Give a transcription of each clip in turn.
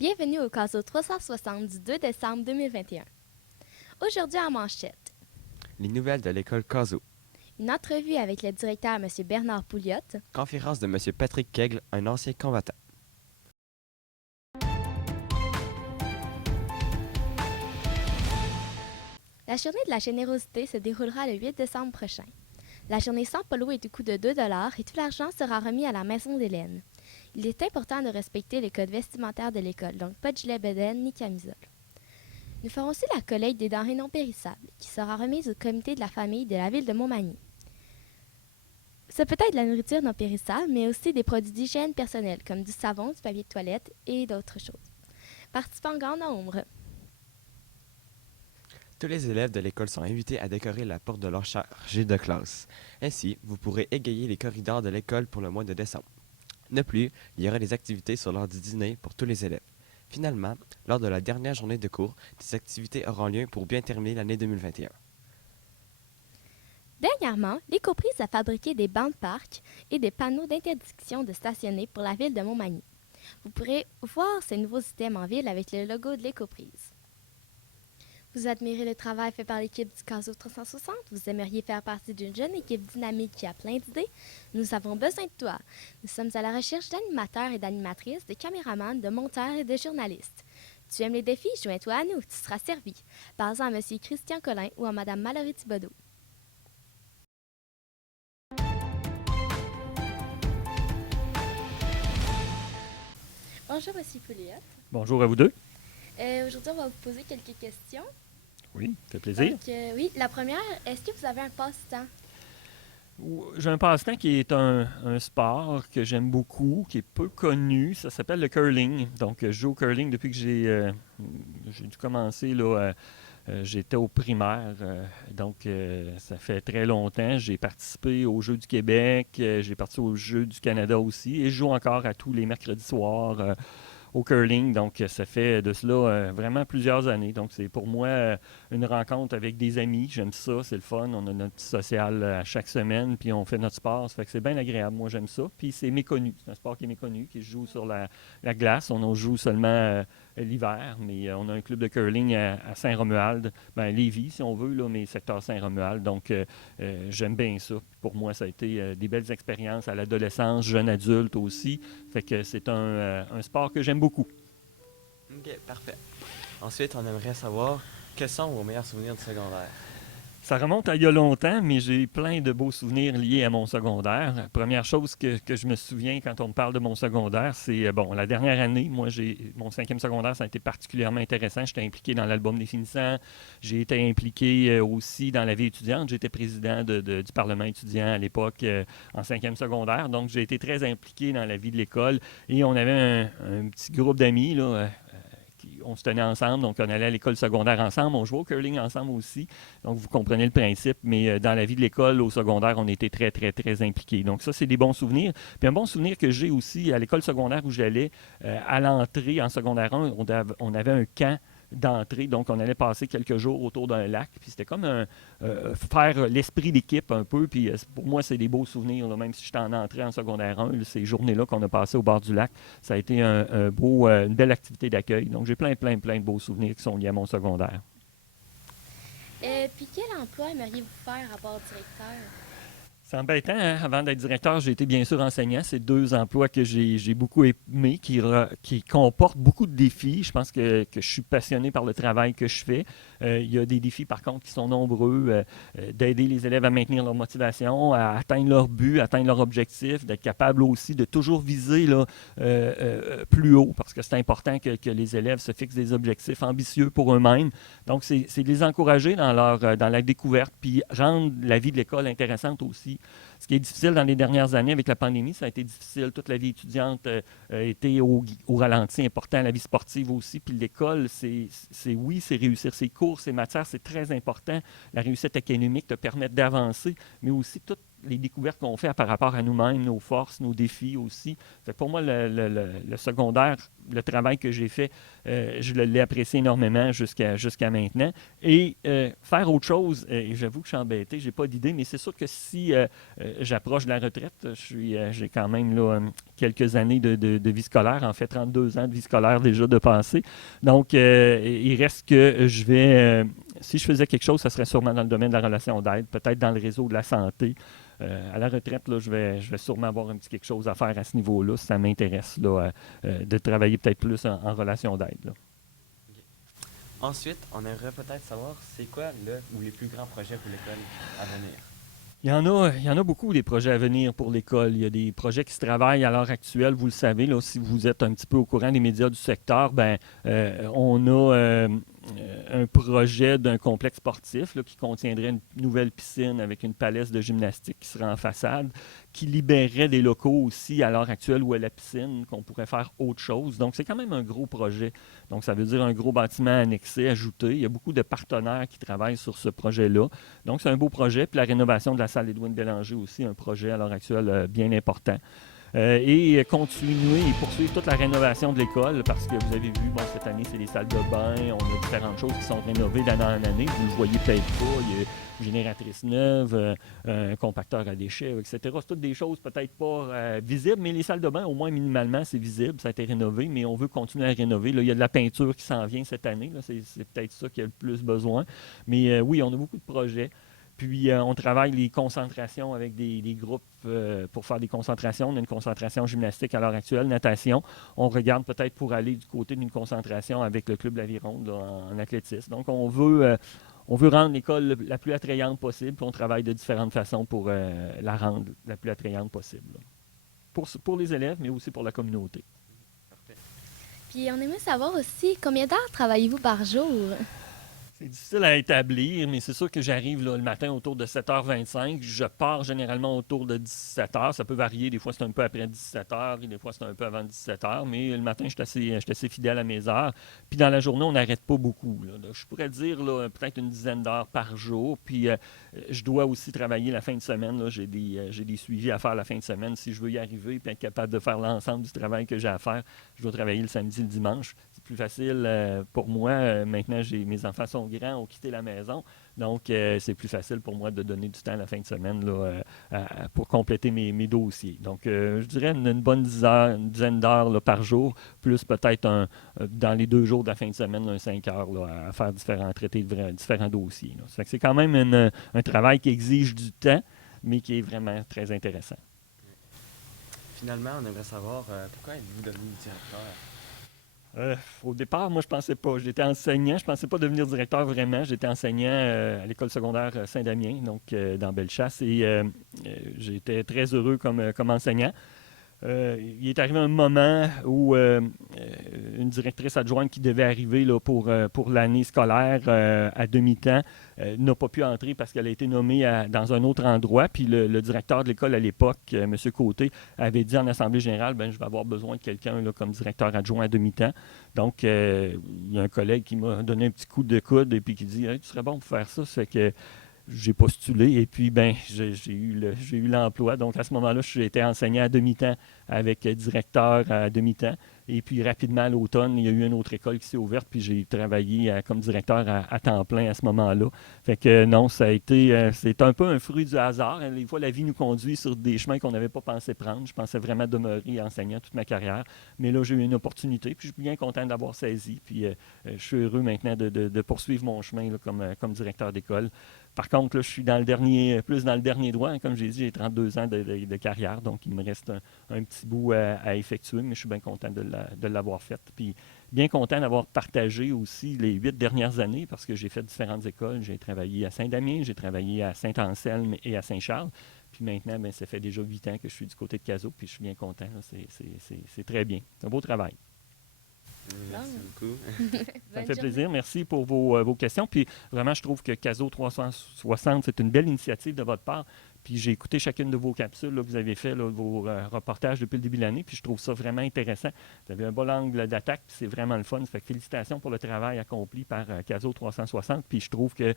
Bienvenue au Caso 360 du 2 décembre 2021. Aujourd'hui en manchette, Les nouvelles de l'école Caso. une entrevue avec le directeur M. Bernard Pouliot, Conférence de M. Patrick Kegel, un ancien combattant. la journée de la générosité se déroulera le 8 décembre prochain. La journée sans polo est du coût de 2 et tout l'argent sera remis à la maison d'Hélène. Il est important de respecter les codes vestimentaires de l'école, donc pas de gilet bedaine ni camisole. Nous ferons aussi la collecte des denrées non périssables, qui sera remise au comité de la famille de la ville de Montmagny. C'est peut-être de la nourriture non périssable, mais aussi des produits d'hygiène personnelle, comme du savon, du papier de toilette et d'autres choses. Participez en grand nombre. Tous les élèves de l'école sont invités à décorer la porte de leur chargé de classe. Ainsi, vous pourrez égayer les corridors de l'école pour le mois de décembre. De plus, il y aura des activités sur l'heure du dîner pour tous les élèves. Finalement, lors de la dernière journée de cours, des activités auront lieu pour bien terminer l'année 2021. Dernièrement, l'Écoprise a fabriqué des bancs de parc et des panneaux d'interdiction de stationner pour la ville de Montmagny. Vous pourrez voir ces nouveaux systèmes en ville avec le logo de l'Écoprise. Vous admirez le travail fait par l'équipe du Caso 360? Vous aimeriez faire partie d'une jeune équipe dynamique qui a plein d'idées? Nous avons besoin de toi. Nous sommes à la recherche d'animateurs et d'animatrices, de caméramans, de monteurs et de journalistes. Tu aimes les défis? Joins-toi à nous, tu seras servi. Parlez-en à M. Christian Collin ou à Mme Mallory Thibodeau. Bonjour, M. Pouliot. Bonjour à vous deux. Aujourd'hui, on va vous poser quelques questions. Oui, ça fait plaisir. Donc, oui, la première, est-ce que vous avez un passe-temps? J'ai un passe-temps qui est un sport que j'aime beaucoup, qui est peu connu. Ça s'appelle le curling. Donc, je joue au curling depuis que j'ai dû commencer. Là, j'étais au primaire. Donc, ça fait très longtemps. J'ai participé aux Jeux du Québec. J'ai participé aux Jeux du Canada aussi. Et je joue encore à tous les mercredis soirs au curling. Donc, ça fait de cela vraiment plusieurs années. Donc, c'est pour moi une rencontre avec des amis. J'aime ça, c'est le fun. On a notre petit social à chaque semaine, puis on fait notre sport. Ça fait que c'est bien agréable. Moi, j'aime ça. Puis, c'est méconnu. C'est un sport qui est méconnu, qui se joue sur la glace. On en joue seulement l'hiver, mais on a un club de curling à Saint-Romuald, Lévis, si on veut, là, mais secteur Saint-Romuald. Donc, j'aime bien ça. Pour moi, ça a été des belles expériences à l'adolescence, jeune adulte aussi. Fait que c'est un sport que j'aime beaucoup. Ok, parfait. Ensuite, on aimerait savoir quels sont vos meilleurs souvenirs du secondaire. Ça remonte à il y a longtemps, mais j'ai plein de beaux souvenirs liés à mon secondaire. La première chose que je me souviens quand on me parle de mon secondaire, c'est, la dernière année, moi, mon cinquième secondaire, ça a été particulièrement intéressant. J'étais impliqué dans l'album des finissants. J'ai été impliqué aussi dans la vie étudiante. J'étais président du Parlement étudiant à l'époque en cinquième secondaire. Donc, j'ai été très impliqué dans la vie de l'école. Et on avait un petit groupe d'amis, là, on se tenait ensemble, donc on allait à l'école secondaire ensemble, on jouait au curling ensemble aussi, donc vous comprenez le principe, mais dans la vie de l'école, au secondaire, on était très, très, très impliqués. Donc ça, c'est des bons souvenirs. Puis un bon souvenir que j'ai aussi à l'école secondaire où j'allais, à l'entrée en secondaire 1, on avait un camp d'entrée, donc on allait passer quelques jours autour d'un lac, puis c'était comme faire l'esprit d'équipe un peu, puis pour moi, c'est des beaux souvenirs, là, même si j'étais en entrée en secondaire 1, là, ces journées-là qu'on a passées au bord du lac, ça a été une belle activité d'accueil. Donc, j'ai plein de beaux souvenirs qui sont liés à mon secondaire. Puis quel emploi aimeriez-vous faire à bord directeur? C'est embêtant, hein? Avant d'être directeur, j'ai été bien sûr enseignant. C'est deux emplois que j'ai beaucoup aimés, qui comportent beaucoup de défis. Je pense que je suis passionné par le travail que je fais. Il y a des défis, par contre, qui sont nombreux, d'aider les élèves à maintenir leur motivation, à atteindre leur but, à atteindre leur objectif, d'être capable aussi de toujours viser là, plus haut, parce que c'est important que les élèves se fixent des objectifs ambitieux pour eux-mêmes. Donc, c'est de les encourager dans la découverte, puis rendre la vie de l'école intéressante aussi. Ce qui est difficile dans les dernières années avec la pandémie, ça a été difficile. Toute la vie étudiante a été au ralenti important, la vie sportive aussi. Puis l'école, c'est réussir ses cours, ses matières, c'est très important. La réussite académique te permet d'avancer, mais aussi toute les découvertes qu'on fait par rapport à nous-mêmes, nos forces, nos défis aussi. Fait que pour moi, le secondaire, le travail que j'ai fait, je l'ai apprécié énormément jusqu'à maintenant. Et faire autre chose, et j'avoue que je suis embêté, j'ai pas d'idée, mais c'est sûr que si j'approche de la retraite, j'ai quand même là, quelques années de vie scolaire, en fait 32 ans de vie scolaire déjà de passé. Donc, il reste que je vais, si je faisais quelque chose, ça serait sûrement dans le domaine de la relation d'aide, peut-être dans le réseau de la santé. À la retraite, là, je vais sûrement avoir un petit quelque chose à faire à ce niveau-là, si ça m'intéresse là, de travailler peut-être plus en relation d'aide. Là. Ensuite, on aimerait peut-être savoir c'est quoi le ou les plus grands projets pour l'école à venir. Il y en a beaucoup des projets à venir pour l'école. Il y a des projets qui se travaillent à l'heure actuelle, vous le savez, là, si vous êtes un petit peu au courant des médias du secteur, on a un projet d'un complexe sportif là, qui contiendrait une nouvelle piscine avec une palette de gymnastique qui serait en façade, qui libérerait des locaux aussi à l'heure actuelle où est la piscine, qu'on pourrait faire autre chose. Donc, c'est quand même un gros projet. Donc, ça veut dire un gros bâtiment annexé, ajouté. Il y a beaucoup de partenaires qui travaillent sur ce projet-là. Donc, c'est un beau projet. Puis la rénovation de la salle Édouine Bélanger aussi, un projet à l'heure actuelle bien important. Et continuer et poursuivre toute la rénovation de l'école parce que vous avez vu, bon, cette année, c'est les salles de bain, on a différentes choses qui sont rénovées d'année en année. Vous le voyez peut-être pas, il y a une génératrice neuve, un compacteur à déchets, etc. C'est toutes des choses peut-être pas visibles, mais les salles de bain, au moins minimalement, c'est visible, ça a été rénové, mais on veut continuer à rénover. Là, il y a de la peinture qui s'en vient cette année, là, c'est peut-être ça qui a le plus besoin. Mais oui, on a beaucoup de projets. Puis, on travaille les concentrations avec des groupes pour faire des concentrations. On a une concentration gymnastique à l'heure actuelle, natation. On regarde peut-être pour aller du côté d'une concentration avec le club l'Aviron en athlétisme. Donc, on veut rendre l'école la plus attrayante possible, puis on travaille de différentes façons pour la rendre la plus attrayante possible. Pour les élèves, mais aussi pour la communauté. Puis on aimerait savoir aussi combien d'heures travaillez-vous par jour? C'est difficile à établir, mais c'est sûr que j'arrive là, le matin autour de 7h25. Je pars généralement autour de 17h. Ça peut varier. Des fois, c'est un peu après 17h et des fois, c'est un peu avant 17h. Mais le matin, je suis assez fidèle à mes heures. Puis dans la journée, on n'arrête pas beaucoup. Là. Donc, je pourrais dire là, peut-être une dizaine d'heures par jour. Puis je dois aussi travailler la fin de semaine. Là. J'ai des suivis à faire la fin de semaine. Si je veux y arriver et être capable de faire l'ensemble du travail que j'ai à faire, je dois travailler le samedi et le dimanche. C'est plus facile pour moi. Maintenant, mes enfants sont grands, ont quitté la maison. Donc, c'est plus facile pour moi de donner du temps à la fin de semaine là, pour compléter mes dossiers. Donc, je dirais une bonne dizaine d'heures là, par jour, plus peut-être dans les 2 jours de la fin de semaine, 5 heures là, à faire traiter différents dossiers. Là. Ça fait que c'est quand même un travail qui exige du temps, mais qui est vraiment très intéressant. Finalement, on aimerait savoir pourquoi êtes-vous devenu directeur? Au départ, moi, je pensais pas. J'étais enseignant. Je pensais pas devenir directeur vraiment. J'étais enseignant à l'école secondaire Saint-Damien, donc dans Bellechasse. Et j'étais très heureux comme enseignant. Il est arrivé un moment où une directrice adjointe qui devait arriver là, pour l'année scolaire à demi-temps n'a pas pu entrer parce qu'elle a été nommée dans un autre endroit. Puis le directeur de l'école à l'époque, M. Côté, avait dit en Assemblée générale, je vais avoir besoin de quelqu'un là, comme directeur adjoint à demi-temps. Donc, il y a un collègue qui m'a donné un petit coup de coude et puis qui dit hey, « Tu serais bon pour faire ça. » Ça fait que j'ai postulé et puis j'ai eu l'emploi. Donc à ce moment-là, j'ai été enseignant à demi-temps avec directeur à demi-temps. Et puis rapidement à l'automne, il y a eu une autre école qui s'est ouverte, puis j'ai travaillé comme directeur à temps plein à ce moment-là. Fait que non, c'est un peu un fruit du hasard. Des fois, la vie nous conduit sur des chemins qu'on n'avait pas pensé prendre. Je pensais vraiment demeurer enseignant toute ma carrière. Mais là, j'ai eu une opportunité, puis je suis bien content d'avoir saisi. Puis je suis heureux maintenant de poursuivre mon chemin là, comme directeur d'école. Par contre, là, je suis plus dans le dernier droit. Hein, comme j'ai dit, j'ai 32 ans de carrière, donc il me reste un petit bout à effectuer, mais je suis bien content de l'avoir fait. Puis bien content d'avoir partagé aussi les 8 dernières années parce que j'ai fait différentes écoles. J'ai travaillé à Saint-Damien, j'ai travaillé à Saint-Anselme et à Saint-Charles. Puis maintenant, ça fait déjà 8 ans que je suis du côté de Cazaux, puis je suis bien content. C'est très bien. C'est un beau travail. Merci beaucoup. Ça me fait plaisir. Merci pour vos questions. Puis vraiment, je trouve que Caso 360, c'est une belle initiative de votre part. Puis j'ai écouté chacune de vos capsules là, que vous avez fait, là, vos reportages depuis le début de l'année. Puis je trouve ça vraiment intéressant. Vous avez un bon angle d'attaque, puis c'est vraiment le fun. Ça fait que félicitations pour le travail accompli par Caso 360. Puis je trouve que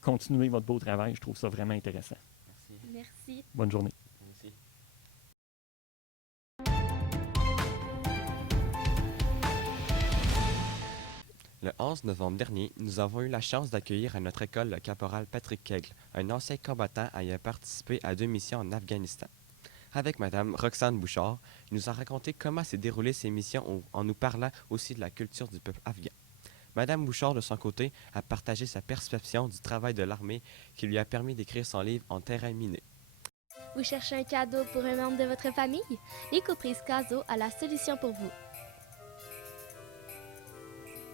continuez votre beau travail. Je trouve ça vraiment intéressant. Merci. Merci. Merci. Bonne journée. Merci. Le 11 novembre dernier, nous avons eu la chance d'accueillir à notre école le caporal Patrick Kegel, un ancien combattant ayant participé à 2 missions en Afghanistan. Avec Madame Roxane Bouchard, il nous a raconté comment s'est déroulée ces missions en nous parlant aussi de la culture du peuple afghan. Madame Bouchard, de son côté, a partagé sa perception du travail de l'armée qui lui a permis d'écrire son livre En terrain miné. Vous cherchez un cadeau pour un membre de votre famille? L'écoprise Caso a la solution pour vous.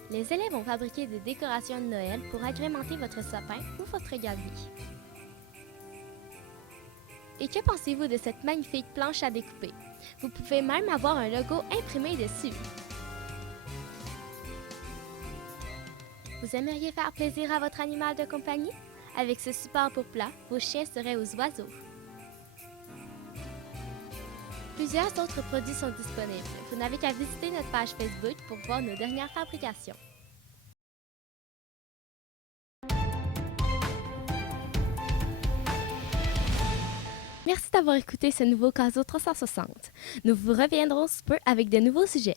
Les élèves ont fabriqué des décorations de Noël pour agrémenter votre sapin ou votre galerie. Et que pensez-vous de cette magnifique planche à découper? Vous pouvez même avoir un logo imprimé dessus. Vous aimeriez faire plaisir à votre animal de compagnie? Avec ce support pour plat, vos chiens seraient aux oiseaux. Plusieurs autres produits sont disponibles. Vous n'avez qu'à visiter notre page Facebook pour voir nos dernières fabrications. Merci d'avoir écouté ce nouveau Caso 360. Nous vous reviendrons sous peu avec de nouveaux sujets.